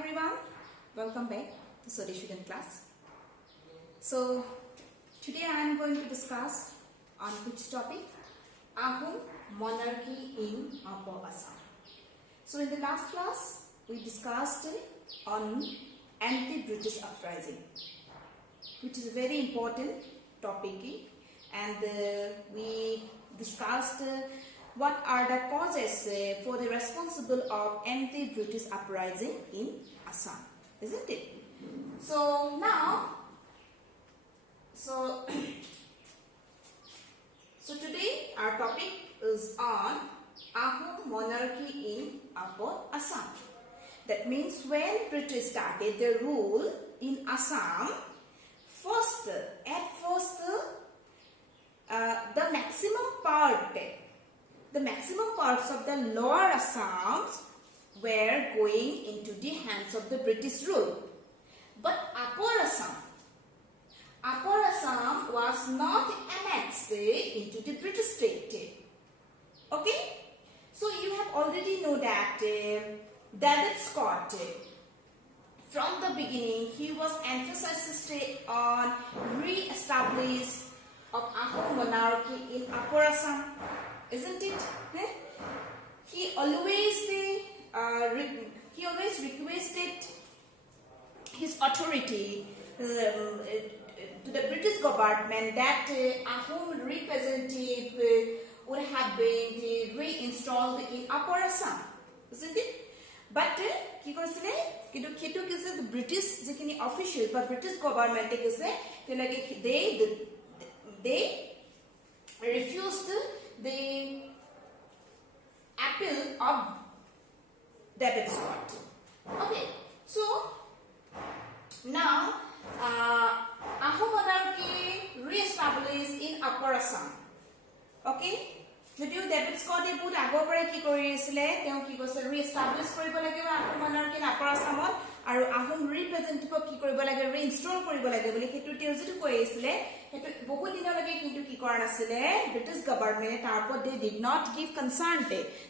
everyone, welcome back to Sorry Student class. So today I am going to discuss on which topic? Ahom monarchy in Upper Assam. So in the last class we discussed on anti-British uprising, which is a very important topic, and we discussed what are the causes for the responsible of anti-British uprising in Assam, isn't it? So now, so today our topic is on Ahom monarchy in Upper Assam. That means when British started their rule in Assam, at first the maximum parts of the lower Assam were going into the hands of the British rule. But Upper Assam was not annexed into the British state. Okay? So you have already know that David Scott, from the beginning, he was emphasized on re-establish of Ahom monarchy in Upper Assam, isn't it? He always requested his authority to the British government that Ahom representative would have been reinstalled in Upper Assam, isn't it? But কি কৰিছিলে কিন্তু সেইটো কিছে British যিখিনি official বা British গভৰ্ণমেণ্টে কিছে তেনেকে they refused the appeal of David Scott. Okay, so now Ahom monarchy re-established in Upper Assam. Okay, যদিও ডেভিড স্কটে বহুত আগৰ পৰাই কি কৰিছিলে, তেওঁ কি কৈছে ৰি-এষ্টাব্লিছ কৰিব লাগিব আহোম মনাৰ্কি ইন আপাৰ আসামত, আৰু আহোম ৰিপ্ৰেজেন্টেটিভক কি কৰিব লাগে, ৰি-ইনষ্টল কৰিব লাগে বুলি সেইটো তেওঁ যিটো কৈ আহিছিলে, সেইটো বহুত দিনলৈকে কিন্তু কি কৰা নাছিলে ব্ৰিটিছ গভৰ্ণমেণ্টে তাৰ ওপৰত they did not give concern,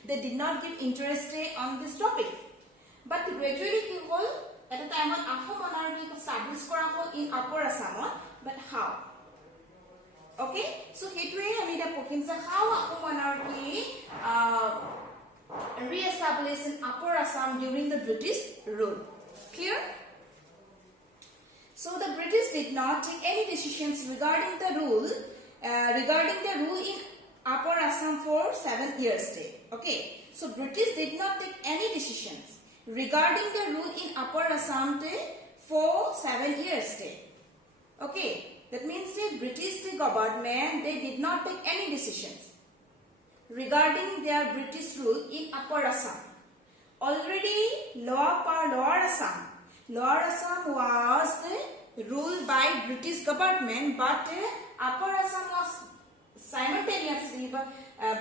they did not give interest on this topic. But gradually কি হ'ল, এটা টাইমত আহোম মনাৰ্কি এষ্টাব্লিছ কৰা হ'ল ইন আপাৰ আসামত. But how? Okay, so here I mean how Ahom monarchy re-established in Upper Assam during the British rule. Clear? So the British did not take any decisions regarding the rule in Upper Assam for 7 years. Okay, so British did not take any decisions regarding the rule in Upper Assam for 7 years. Okay. That means the British government, they did not take any decisions regarding their British rule in Upper Assam. Already Lower Assam was ruled by British government, but Upper Assam was simultaneously,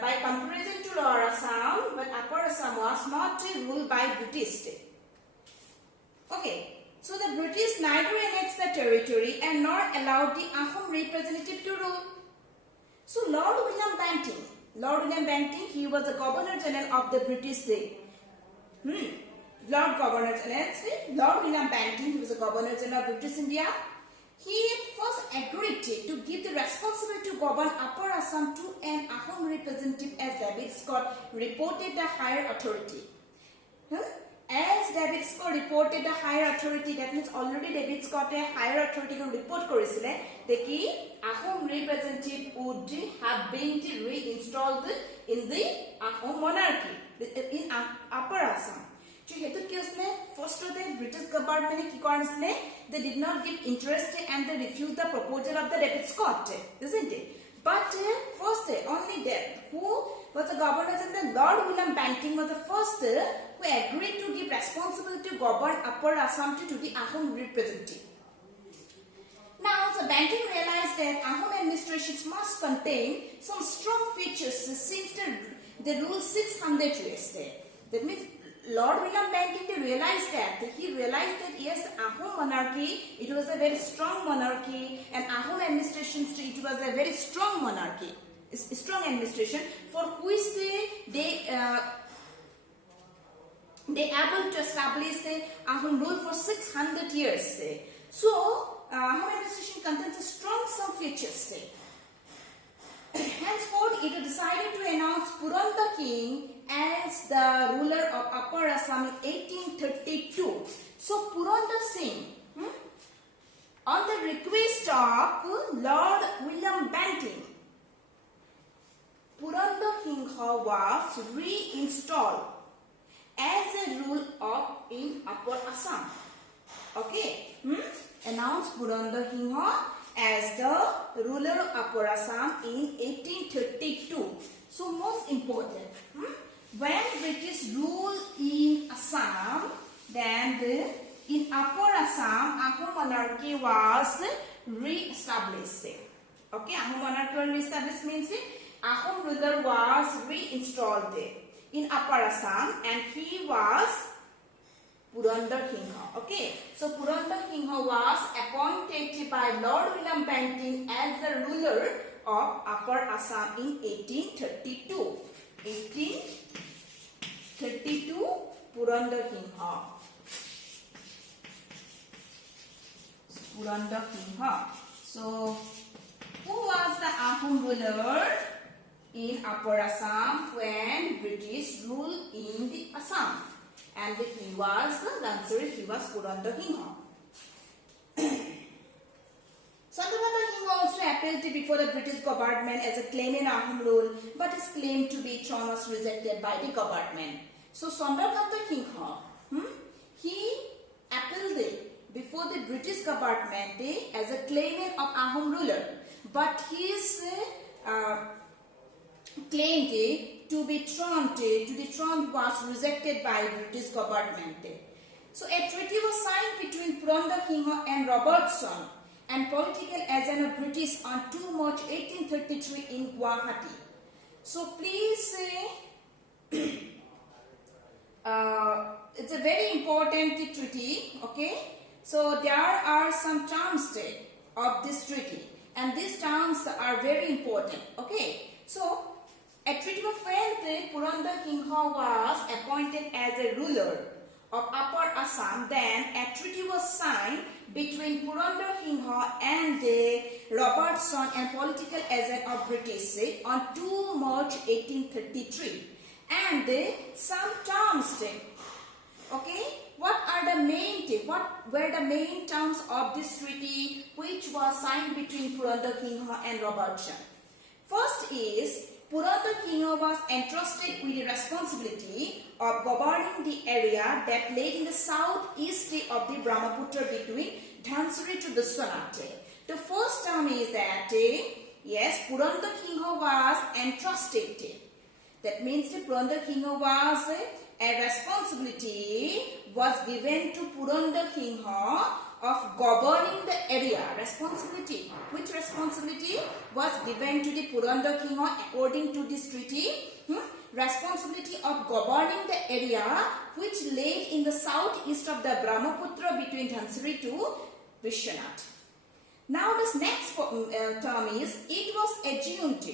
by comparison to Lower Assam, but Upper Assam was not ruled by British. Okay. So the British neither annexed the territory and nor allowed the Ahom representative to rule. So Lord William Banting, he was the Governor General of the British state. Lord William Banting, he was the Governor General of British India. He first agreed to give the responsibility to govern Upper Assam to an Ahom representative as David Scott reported the higher authority. As David Scott reported the higher authority, that means already David Scott a higher authority ko report korisile that ki Ahom representative would have been reinstalled in the Ahom monarchy in Upper Assam. So hetu ki usne first of the British government ki korisile, they did not give interest and they refused the proposal of the David Scott, isn't it? But first only that who was the governor general, Lord William Banting was the first who agreed to give responsibility to govern Upper Assam to the Ahom representative. Now, so Banting realized that Ahom administrations must contain some strong features since the rule 600 years. That means Lord William Banting realized that yes, Ahom monarchy, it was a very strong monarchy, and Ahom administration, it was a very strong monarchy. strong administration for which they they able to establish the Ahom rule for 600 years. So, Ahom administration contains a strong some features. Henceforth, it decided to announce Purandar King as the ruler of Upper Assam in 1832. So, Purandar Singh, on the request of Lord William Bentinck, Purandar King was reinstalled as a ruler in Upper Assam. Okay, announced Purandar King as the ruler of Upper Assam in 1832. So most important, when British rule in Assam, then in Upper Assam, Ahom monarchy was re-established. Okay, Ahom monarchy was re-established means Ahom ruler was reinstalled in Upper Assam, and he was Purandar King. Okay, so Purandar King was appointed by Lord William Bentinck as the ruler of Upper Assam in 1832. 1832, Purandar King. Purandar King. So, who was the Ahom ruler in Upper Assam when British ruled in the Assam? And he was, the answer is he was Purandar King. Sondarghatta King also appealed before the British government as a claim in Ahom rule, but his claim to be thrown was rejected by the government. So Sondarghatta King, he appealed before the British government as a claimant of Ahom ruler, but his claim to be thrown to the throne was rejected by British government. So a treaty was signed between Purandar King and Robertson and political agent of British on 2 March 1833 in Guwahati. So please, it's a very important treaty. Okay, so there are some terms of this treaty, and these terms are very important. Okay, so a treaty was when Purandar King was appointed as a ruler of Upper Assam. Then a treaty was signed between Purandar King and Robertson and political agent of British on 2 March 1833. And some terms. Okay, what were the main terms of this treaty which was signed between Purandar King and Robertson? First is Purandar King was entrusted with the responsibility of governing the area that lay in the southeast of the Brahmaputra between Dhansuri to Vishwanath. The first term is that, yes, Purandar King was entrusted. That means the Purandar King was a responsibility was given to Purandar King of governing the area. Responsibility. Which responsibility was given to the Purandar King according to this treaty? Responsibility of governing the area which lay in the southeast of the Brahmaputra between Dhansuri to Vishwanath. Now this next term is, it was assumed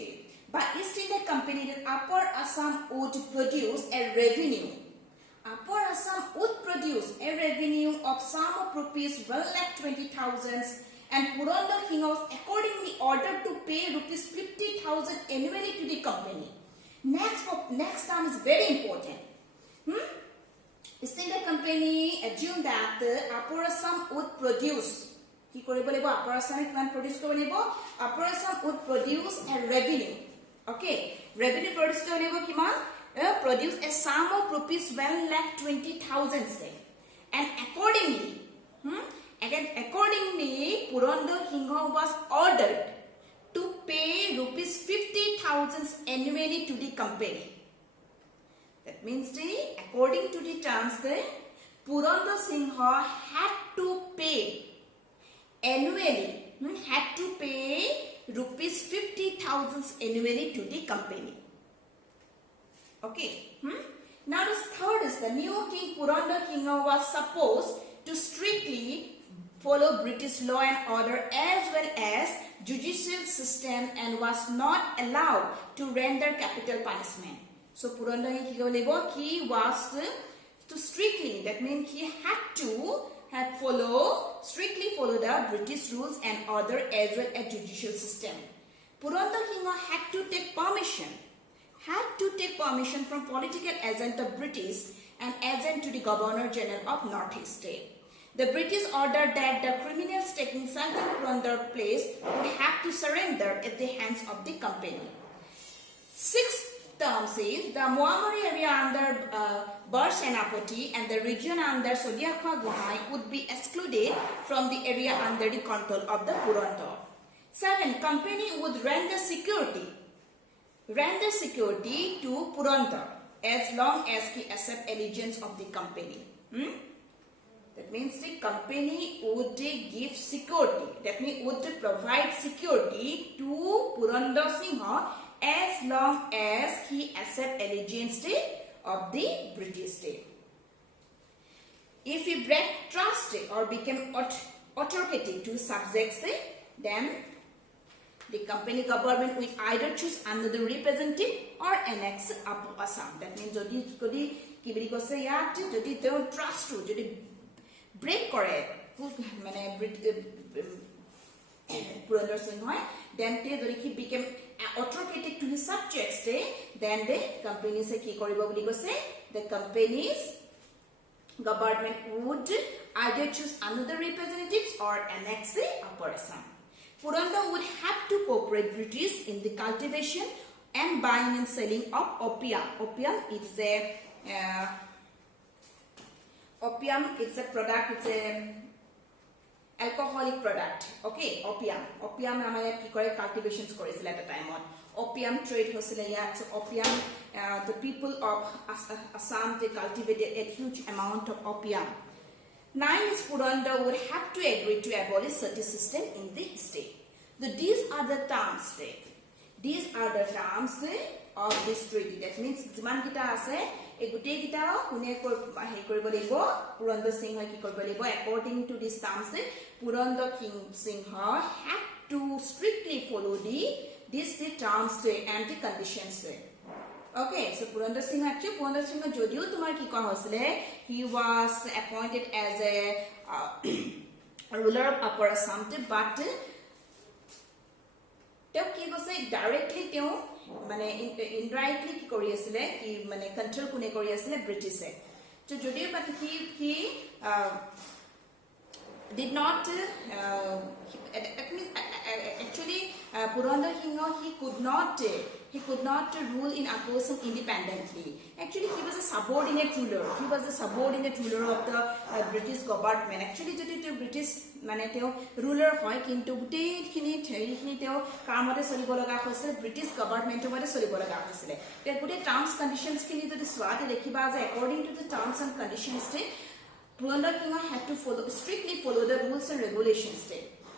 by East India Company that Upper Assam would produce a revenue. Upper Assam would produce a revenue of sum of rupees 1,20,000, and Purandar King was accordingly ordered to pay rupees 50,000 annually to the company. Next term is very important. East India Company assumed that Upper Assam would produce. Upper Assam Upper Assam would produce a revenue. Okay, revenue produced produce a sum of rupees 1,20,000, and accordingly, Purandar King was ordered to pay rupees 50,000 annually to the company. That means, according to the terms, Purandar Singh had to pay annually, rupees 50,000 annually to the company. Okay. Now the third is the new king Purandar King was supposed to strictly follow British law and order as well as judicial system and was not allowed to render capital punishment. So Purandar King he was to strictly, that means he had strictly follow the British rules and order as well as judicial system. Purandar Singha had to take permission from political agent of British and agent to the Governor General of North East State. The British ordered that the criminals taking Sultan Purandar place would have to surrender at the hands of the company. Sixth term says the Muammar area under Bar Senapati and the region under Sodiakha Gohai would be excluded from the area under the control of the Purandar. 7. Company would render security to Purandar as long as he accept allegiance of the company. That means the company would give security. That means would provide security to Purandar Singha as long as he accept allegiance of the British state. If he break trust or became autocratic to subjects, then the company government will either choose another representative or annex Assam. That means jodi trust to break करे माने Purandar Singha, then he became autocratic to his subjects, then the company se ki koribo boli kose, the company's government would either choose another representatives or annex Upper Assam. Purandar would have to cooperate British in the cultivation and buying and selling of opium. Opium it's a product, it's a alcoholic product. Okay, opium amaya ki kore cultivations korisile at the time on. Opium trade hosile ya. So opium, the people of Assam, they cultivated a huge amount of opium. 9 is Purandar would have to agree to abolish sati system in the state. So these are the terms of this treaty. That means jiman kita ase e gutei kita kune koribo laibo Purandar Singha ki koribo laibo according to these terms. Purandar Singha had to strictly follow these terms and the conditions. Okay, so Purandar Singha jodio tumar ki koha hosile, he was appointed as a ruler of Upper Assam, but directly indirectly ki kori asile ki mane control kune kori asile British e. So jodio but he did not actually Purandar Singha he could not rule in Assam independently. Actually he was a subordinate ruler. He was the subordinate ruler of the British government. Actually jodi to British mane teo ruler hoy kintu gutei khini teo kamate solibo laga hoise British government mate solibo laga hoisile. Te gutei terms conditions khini jodi swate dekhiba je according to the terms and conditions Purandar Singha had to strictly follow the rules and regulations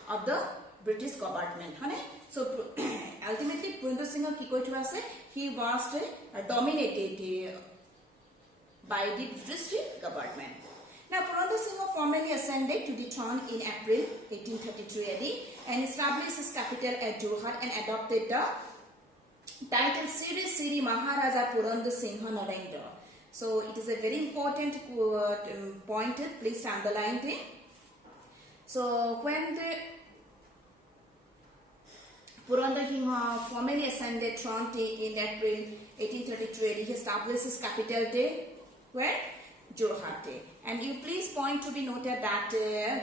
of the British government. So ultimately Purandar Singha ki koi thua ase, he was dominated by the British government. Now Purandar Singha formally ascended to the throne in April 1832 AD and established his capital at Jorhat and adopted the title Siri Maharaja Purandar Singha Narendra. So it is a very important point, please underline it. So when the Purandar Singha formally ascended throne in April 1833, he established his capital where? Jorhat. And you please point to be noted that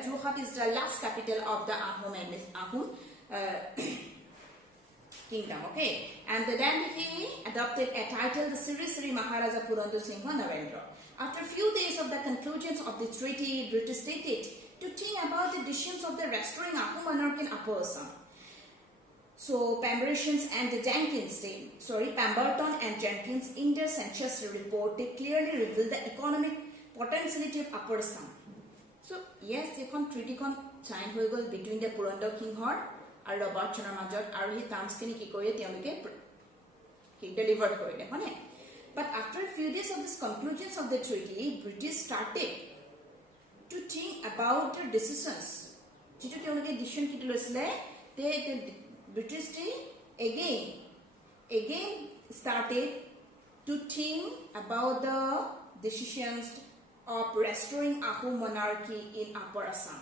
Jorhat is the last capital of the Ahom kingdom. Okay, and then he adopted a title, the Siri Maharaja Purandar Singha Narendra. After a few days of the conclusions of the treaty, British stated to think about the decisions of the restoring Ahom monarchy in Upper Assam. So Pemberton and Jenkins in their census report, they clearly revealed the economic potentiality of Upper Assam. So yes, a treaty signed between the Purandar Singha and Robert Chanar Major and he terms delivered. But after a few days of this conclusions of the treaty, British started to think about the decisions. The British again started to think about the decisions of restoring Ahom monarchy in Upper Assam.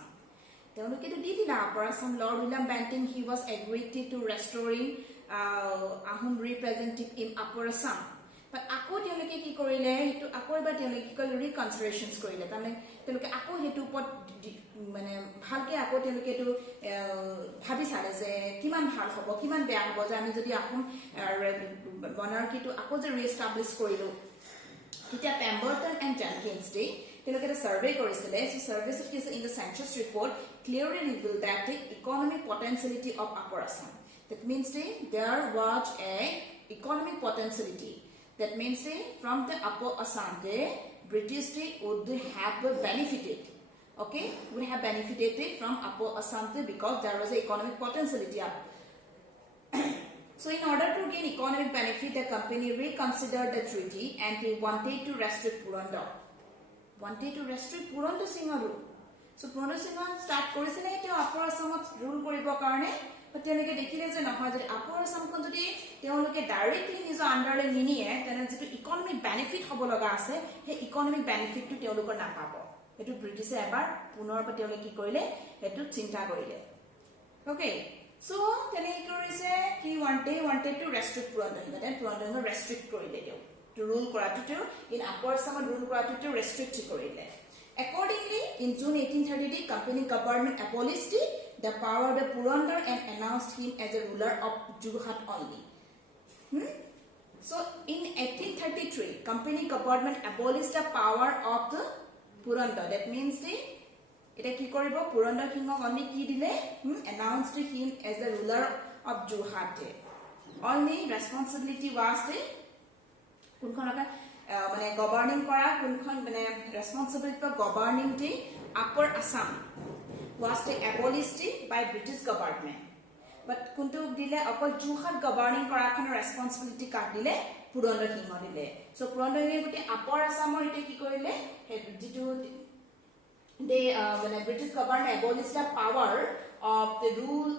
তেওঁলোকে তো দিলা Upper Assam Lord William Banting, he was agreed to restoring Ahom representative in Upper Assam. But আকৌ তেওঁলোকে কি কৰিলে হেতু আকৌ এবাৰ তেওঁলোকে কি কৰিলে ৰিকনসিডাৰেশনস কৰিলে তাৰমানে তেওঁলোকে আকৌ হেতু ওপৰত মানে ভালকে আকৌ তেওঁলোকে তো ভাবি চালে যে কিমান ভাল হ'ব কিমান বেয়া হ'ব যে আমি যদি Ahom monarchy তো আকৌ যে ৰিএস্টাবলিশ কৰিলো তেতিয়া Pemberton and Jenkins day তেওঁলোকে এটা সার্ভে কৰিছিলে so surveys in the census report clearly revealed that the economic potentiality of Upper Assam, that means there was a economic potentiality. That means from the Upper Assam, the British would have benefited. Okay, would have benefited from Upper Assam because there was an economic potentiality up. So in order to gain economic benefit, the company reconsidered the treaty and they wanted to restrict Purandar. Wanted to restrict Purandar Singha rule. So Purandar Singha start korisile to Upper Assam rule koribo karone. But তেওঁলোকে দেখিলে যে নহয় যদি Upper Assamখন যদি তেওঁলোকে directly নিজৰ আন্ডাৰলে নিনিয়ে তেনে যেটো ইকোনমিক বেনিফিট হ'ব লগা আছে সেই ইকোনমিক বেনিফিটটো তেওঁলোকৰ নাপাব এটো ব্ৰিটিছে এবাৰ পুনৰ তেওঁলোকে কি কৰিলে এটো চিন্তা কৰিলে ওকে সো তেনে কৰিছে কি wanted to restrict Purandar then Purandar restrict কৰিলে to rule কৰাটো in Upper Assam rule কৰাটো restrict কৰিলে accordingly in June 1830 the company government abolished the power of the Purandar and announced him as a ruler of Jorhat only. So in 1833, company government abolished the power of the Purandar. That means it ki koribo Purandar king only ki dile announced him as the ruler of Jorhat. Only responsibility was the kunkhonaka mane governing kora kunkhon mane responsibility for governing the Upper Assam was abolished by British government. But kuntu dile okol Jorhat governing kora khon responsibility card dile Purandar king dile. So Purandar king gote Upper Assam ite ki korile jitu they when British government abolished the power of the rule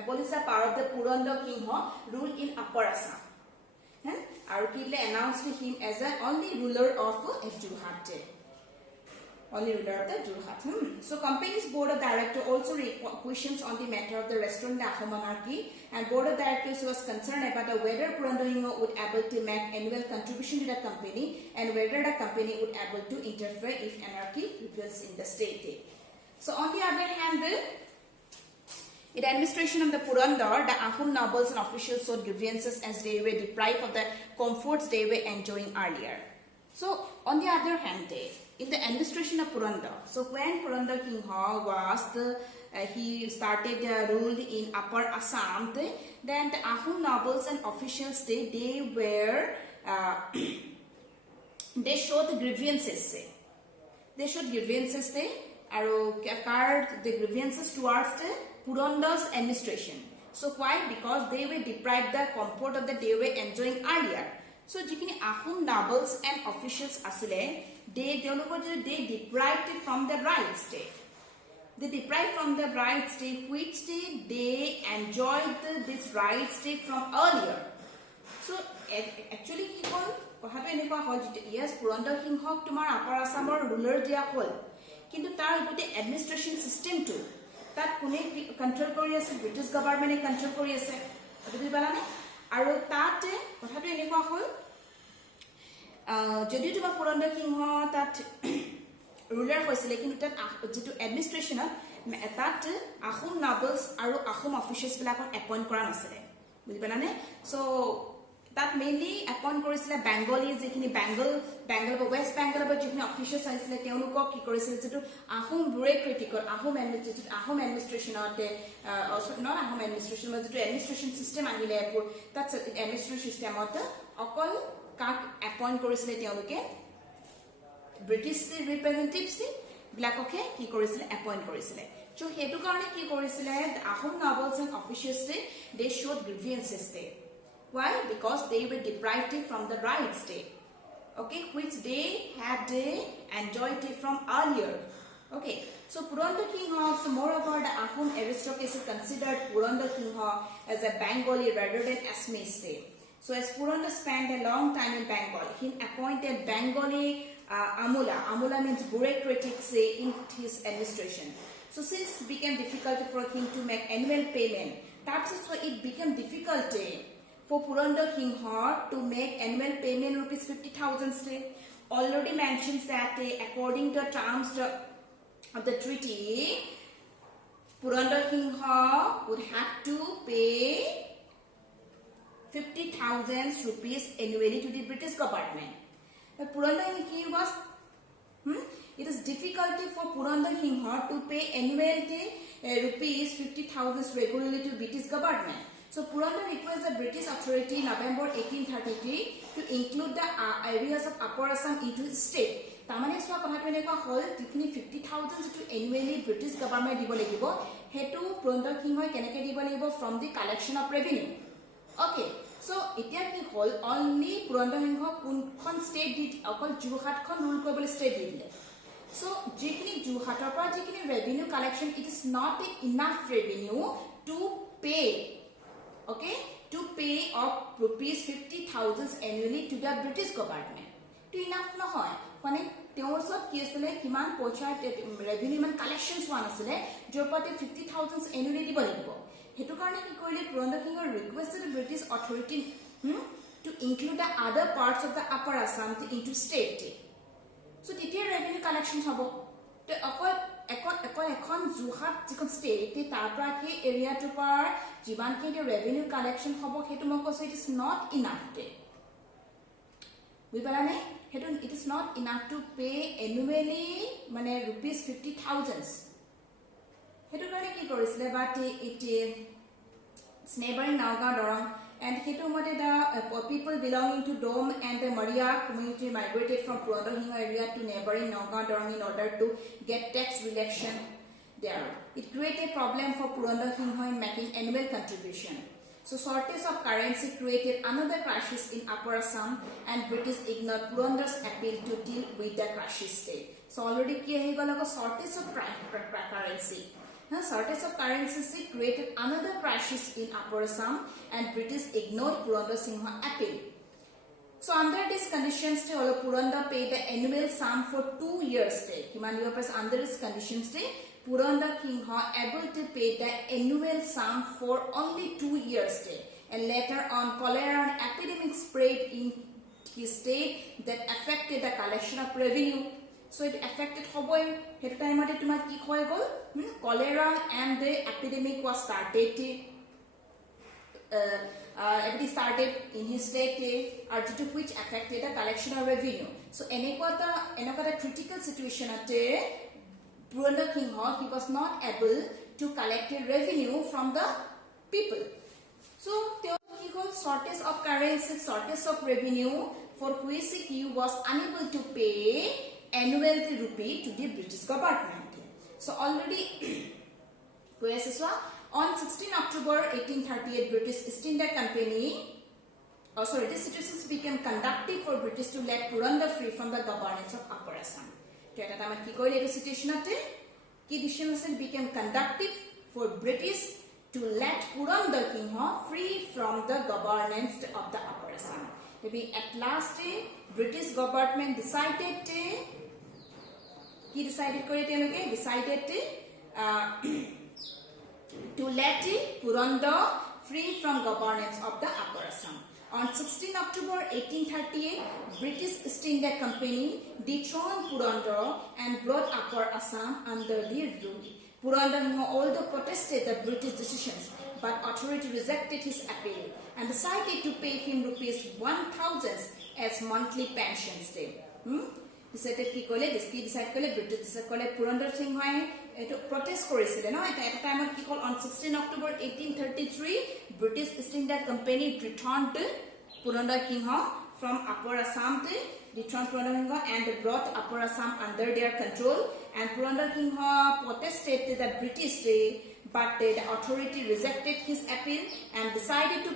abolished the power of the Purandar king rule in Upper Assam. Aru ki announced him as the only ruler of Jorhat. Only ruler of the Jorhat. So company's board of directors also raised questions on the matter of the restoring the Ahom monarchy, and board of directors was concerned about whether Purandar would able to make annual contribution to the company and whether the company would able to interfere if anarchy prevails in the state. So on the other hand, in the administration of the Purandar, the Ahom nobles and officials sought grievances as they were deprived of the comforts they were enjoying earlier. So on the other hand, in the administration of Purandar, so when Purandar king was he started rule in Upper Assam, then the Ahom nobles and officials they were they showed grievances. They showed grievances the grievances towards the Purandar's administration. So why? Because they were deprived the comfort of that they were enjoying earlier. So jikini Ahom nobles and officials asile they deprived from the rights they deprived from the rights which they enjoyed this rights from earlier. So actually ki hol kohato enekwa hol yes Purandar king hok tumar Upper Assamor ruler dia hol kintu tar gote administration system to tat kune control kori ase British government e control kori ase buji balane aru tate kohato enekwa hol যদি তোমার Purandar king tat ruler hoisile kintu tat jitu administration tat Ahom nobles aru Ahom officials bilakon appoint kora nasile buji balane so tat mainly appoint korisile Bengali jekini Bengal West Bengal ba jekini officials aisile teunukok ki korisile jitu Ahom bureaucratic Ahom administration ate also not Ahom administration but jitu administration system ahile epur tat administration system ate okol কাক appoint কৰিছিলে তেওঁলোকে British ৰিপ্ৰেজেন্টেটিভছ বিলাককে কি কৰিছিলে appoint কৰিছিলে so হেতু কাৰণে কি কৰিছিলে Ahom nobles and officials they showed grievances why because they were deprived from the rights okay which they had enjoyed from earlier okay so Purandar king also moreover the Ahom aristocracy considered Purandar king as a Bengali rather than Assamese. So as Purandar spent a long time in Bengal, he appointed Bengali Amula. Amula means bureaucratics in his administration. So since it became difficult for him to make annual payment, that's why it became difficult for Purandar Singha to make annual payment rupees 50,000. Already mentions that according to the terms of the treaty, Purandar Singha would have to pay 50,000 rupees annually to the British government. But Purandar Singha was, it is difficult for Purandar Singha to pay annually rupees 50,000 regularly to British government. So Purandar requests the British authority in November 1833 to include the areas of Upper Assam into his state. Tamane swa kotha to eneka hol tikini 50,000 to annually British government dibo lagibo hetu Purandar Singha keneke dibo lagibo from the collection of revenue. Okay, so etia ki hol only Purandar Singha kunkhon state did okol Jorhat khon rule koribole state did. So jikini Jorhator pa jikini revenue collection, it is not enough revenue to pay. Okay, to pay of rupees 50,000 annually to the British government. To enough no hoy. Kone teor sob ki asile kiman pocha revenue man collections one asile jor pate 50,000 annually dibo lagibo. Hetu karone ki korile Purandar Singha requested the British authority to include the other parts of the Upper Assam into state. So titia revenue collections hobo. To এখন Jorhat যিখন state তাৰ পৰা কি area to par jiban ke revenue collection hobo hetu মই কৈছো it is not enough বুইপালানে হেতু it is not enough to pay annually মানে rupees 50,000 হেতু কাৰণে কি কৰিছিলে but it neighboring Nagaon Dorong and hetu mote the people belonging to Dome and the Maria community migrated from Purandar Singha area to neighboring Nagaon Dorong in order to get tax reduction there. It created a problem for Purandar Singha in making annual contribution. So shortage of currency created another crisis in Upper Assam and British ignored Purandar's appeal to deal with the crisis state. So already ki ahi gala shortage of currency. Shortage of currency created another crisis in Upper Assam and British ignored Purandar Singha appeal. So under these conditions, Purandar paid the annual sum for 2 years. Under these conditions, Purandar Singha able to pay the annual sum for only 2 years. And later on, cholera and epidemic spread in his state that affected the collection of revenue. So it affected hoboy hetu time ate tumar ki hoy gol cholera and the epidemic was started in his state due to which affected the collection of revenue. So enekota critical situation ate Purandar Singha he was not able to collect revenue from the people. So he got shortage of currency, shortage of revenue for which he was unable to pay annual rupee to the British government. So already on 16 October 1838 British East India Company this situation became conductive for British to let Purandar free from the governance of Upper Assam. To eta tamar ki koile etu situation ate ki decision became conductive for British to let Purandar Singha free from the governance of the Upper Assam. Maybe at last British government decided to let Purandar free from governance of the Upper Assam. On 16 October 1838, British East India Company dethroned Purandar and brought Upper Assam under their rule. Purandar, although protested the British decisions, but authority rejected his appeal and decided to pay him rupees 1,000 as monthly pension. Decide British Purandar Singha protest korisile no eta time ki call on 16 October 1833 British East India Company returned Purandar Singha from Upper Assam and brought Upper Assam under their control, and Purandar Singha protested the British but the authority rejected his appeal and decided to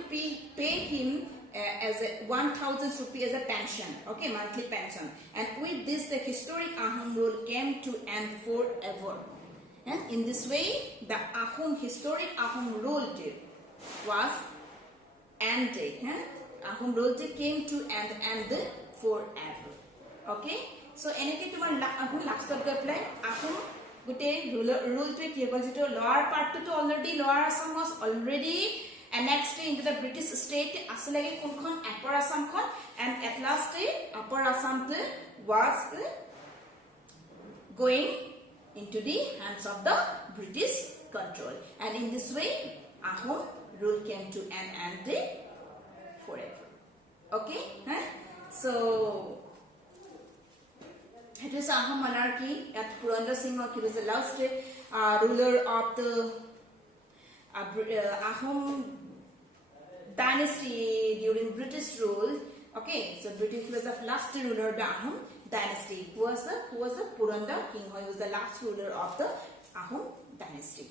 pay him as 1,000 rupees as a pension, okay, monthly pension. And with this, the historic Ahom rule came to end forever. And in this way, the historic Ahom rule was ended. Ahom rule came to end forever. Okay. So এনেকে তোমাৰ আহোম লাষ্টত গৈ পেলাই আহোম গোটেই ৰুলটোৱে কি হ'ল যেটো লোৱাৰ পাৰ্টটো already lower Assam was already annexed into the British state আসলে কোনখন আপাৰ আসামখন and at last upper Assam was going into the hands of the British control, and in this way Ahom rule came to an end forever. Okay, so it is Ahom monarchy at Purandar Singh. He was the last ruler of the Ahom dynasty during British rule. Okay, so British was the last ruler of the Ahom dynasty. Who was the Purandar king? He was the last ruler of the Ahom dynasty.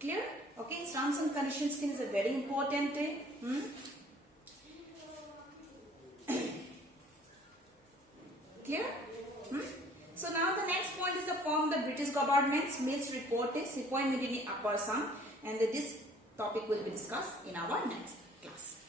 Clear? Okay, terms and conditions is a very important. Clear? So now the next point is the form the British government's Mills report is Sepoy Medini Upper Assam, and this topic will be discussed in our next class.